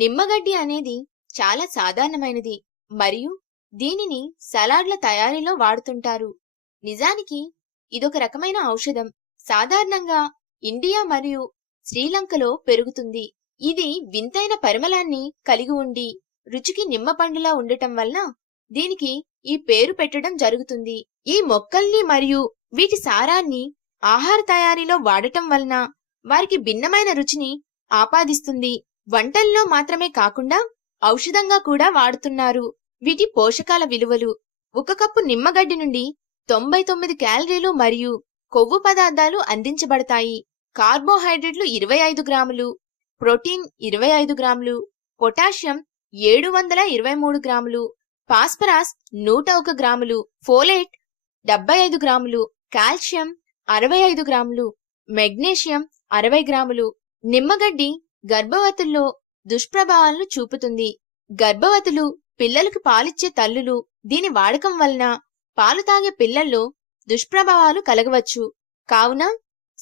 నిమ్మగడ్డి అనేది చాలా సాధారణమైనది మరియు దీనిని సలాడ్ల తయారీలో వాడుతుంటారు. నిజానికి ఇదొక రకమైన ఔషధం. సాధారణంగా ఇండియా మరియు శ్రీలంకలో పెరుగుతుంది. ఇది వింతైన పరిమళాన్ని కలిగి ఉండి రుచికి నిమ్మ పండులా ఉండటం వలన దీనికి ఈ పేరు పెట్టడం జరుగుతుంది. ఈ మొక్కల్ని మరియు వీటి సారాన్ని ఆహార తయారీలో వాడటం వలన వారికి భిన్నమైన రుచిని ఆపాదిస్తుంది. వంటల్లో మాత్రమే కాకుండా ఔషధంగా కూడా వాడుతున్నారు. వీటి పోషకాల విలువలు: 1 కప్పు నిమ్మగడ్డి నుండి 99 క్యాలరీలు మరియు కొవ్వు పదార్థాలు అందించబడతాయి. కార్బోహైడ్రేట్లు 25 గ్రాములు, ప్రోటీన్ 25 గ్రాములు, పొటాషియం 723 గ్రాములు, ఫాస్ఫరస్ 101 గ్రాములు, ఫోలేట్ 75 గ్రాములు, కాల్షియం 65 గ్రాములు, మెగ్నీషియం 60 గ్రాములు. నిమ్మగడ్డి గర్భవతుల్లో దుష్ప్రభావాలను చూపుతుంది. గర్భవతులు, పిల్లలకు పాలిచ్చే తల్లులు దీని వాడకం వలన పాలు తాగే పిల్లల్లో దుష్ప్రభావాలు కలగవచ్చు. కావున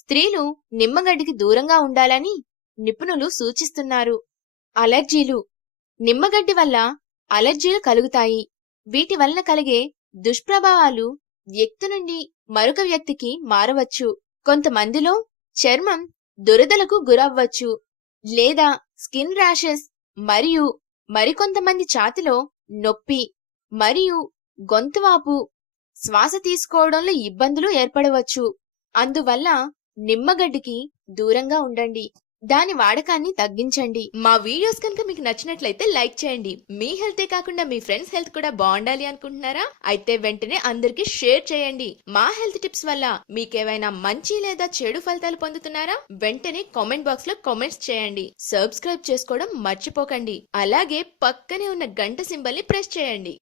స్త్రీలు నిమ్మగడ్డికి దూరంగా ఉండాలని నిపుణులు సూచిస్తున్నారు. అలర్జీలు: నిమ్మగడ్డి వల్ల అలర్జీలు కలుగుతాయి. వీటి వలన కలిగే దుష్ప్రభావాలు వ్యక్తి నుండి మరొక వ్యక్తికి మారవచ్చు. కొంతమందిలో చర్మం దురదలకు గురవ్వచ్చు లేదా స్కిన్ ర్యాషెస్ మరియు మరికొంతమంది ఛాతీలో నొప్పి మరియు గొంతువాపు, శ్వాస తీసుకోవడంలో ఇబ్బందులు ఏర్పడవచ్చు. అందువల్ల నిమ్మగడ్డికి దూరంగా ఉండండి. దాని వాడకాన్ని తగ్గించండి. మా వీడియోస్ కనుక మీకు నచ్చినట్లయితే లైక్ చేయండి. మీ హెల్తే కాకుండా మీ ఫ్రెండ్స్ హెల్త్ కూడా బాగుండాలి అనుకుంటున్నారా? అయితే వెంటనే అందరికీ షేర్ చేయండి. మా హెల్త్ టిప్స్ వల్ల మీకేమైనా మంచి లేదా చెడు ఫలితాలు పొందుతున్నారా? వెంటనే కామెంట్ బాక్స్ లో కామెంట్స్ చేయండి. సబ్స్క్రైబ్ చేసుకోవడం మర్చిపోకండి. అలాగే పక్కనే ఉన్న గంట సింబల్ ని ప్రెస్ చేయండి.